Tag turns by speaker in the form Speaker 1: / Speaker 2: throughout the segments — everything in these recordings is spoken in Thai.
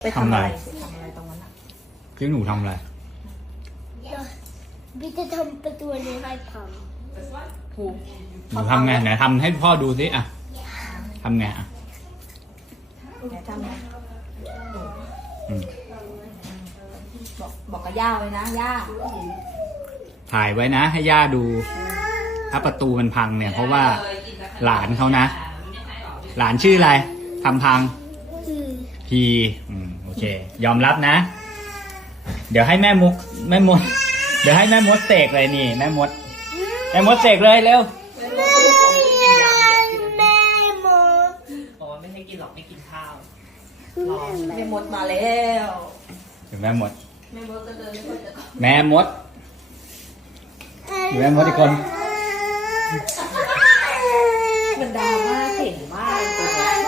Speaker 1: ไปทำอะไรตรงนั้นอ่ะ
Speaker 2: พี่หนูทำอะไร
Speaker 3: พี่จะทำประตูนี้ให้พัง
Speaker 1: หู
Speaker 2: หนูทำไงไหนทำให้พ่อดูสิอ่ะทำไงอ่ะ
Speaker 1: ไหนทำไง
Speaker 2: อืม
Speaker 1: บอกกับย่าไว้นะย่า
Speaker 2: ถ่ายไว้นะ ให้ย่าดู ถ้าประตูมันพังเนี่ย เพราะว่าหลานเขานะ หลานชื่ออะไรทำพังพีโอเค ยอมรับนะ เดี๋ยวให้แม่มดเดี๋ยวให้แม่มดเสกเลยนี่ แม่มดเสกเลยเร็ว
Speaker 3: แม่หมด
Speaker 4: บอกว่าไม่ให้กินหรอกไม่กินข้าว
Speaker 1: แม่มดมาแล้ว
Speaker 2: ถึงแม่มด
Speaker 1: แม่มดก็เดินไม่ค่อยจะ
Speaker 2: แม่มดอยู่แม่มดอีกคน
Speaker 1: มันดราม่าเก่งมากตัวเนี้ย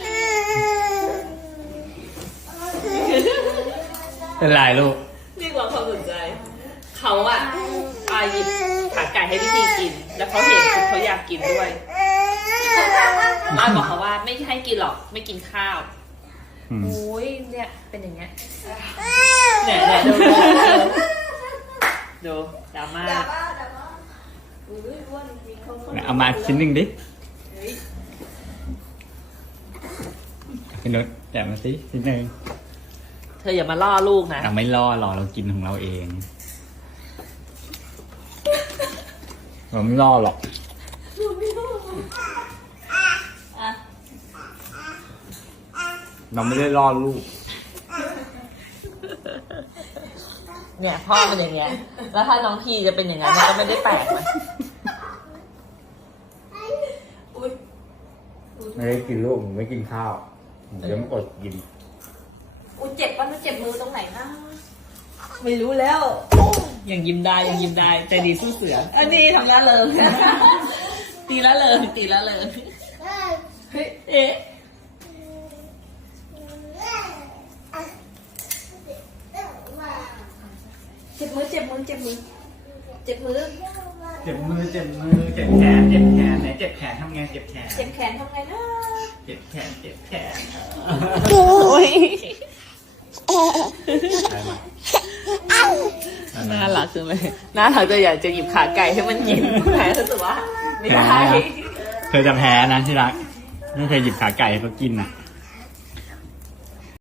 Speaker 2: เป็นไรลูก
Speaker 4: เรียกร้องความสนใจ เขาอะหยิบขาไก่ให้พี่ทีกิน แล้วเขาเห็นปุ๊บเขาอยากกินด้วยบอกเขาว่าไม่ให้กินหรอกไม่กินข้าว
Speaker 2: อืม
Speaker 4: โอ้ยเนี่ยเป็นอย่างเงี้ยแหน่ดูดราม่า
Speaker 2: เอามาชิ้นหนึ่งดิพี่นุชแอบมาสิชิ้นหนึ่ง
Speaker 4: เธออย่ามาล่อลูกนะ
Speaker 2: เราไม่ล่อหรอกเรากินของเราเองเราไม่ล่อหรอกเราไม่ได้ล่อลูก
Speaker 4: เนี่ยพ่อเป็นอย่างเงี้ย แล้วถ้าน้องพีจะเป็นอย่างนั้นมันก็ไม่ได้แปลกนะ
Speaker 2: ไม่ได้กินลูกไม่กินข้าวเดี๋ยวมันอดกิน
Speaker 1: อุ้ยเจ็บปะมันเจ็บมือตรงไหนนะ
Speaker 4: ไม่รู้แล้วยังยิ้มได้ใจดีสู้เสืออันนี้ทำละเลยตีละเลยเฮ้ยเอ๊ะ
Speaker 1: เจ็บมือ
Speaker 2: เจ็บมือเจ็บแขนเจ็บไหนเจ็บแขนทำไงเจ็บแขน
Speaker 1: เจ็บแขนทำไงนะ
Speaker 2: เจ็บแขน
Speaker 4: โอ้ย
Speaker 2: ใช่ไหม
Speaker 4: น่ารักจังเลยน่ารักจะอยากจะหยิบขาไก่ให้มันกินแต่รู้สึกว่าไม่ได้
Speaker 2: เธอจะแพ้นะที่รักไม่เคยหยิบขาไก่ให้เขากินอ่ะ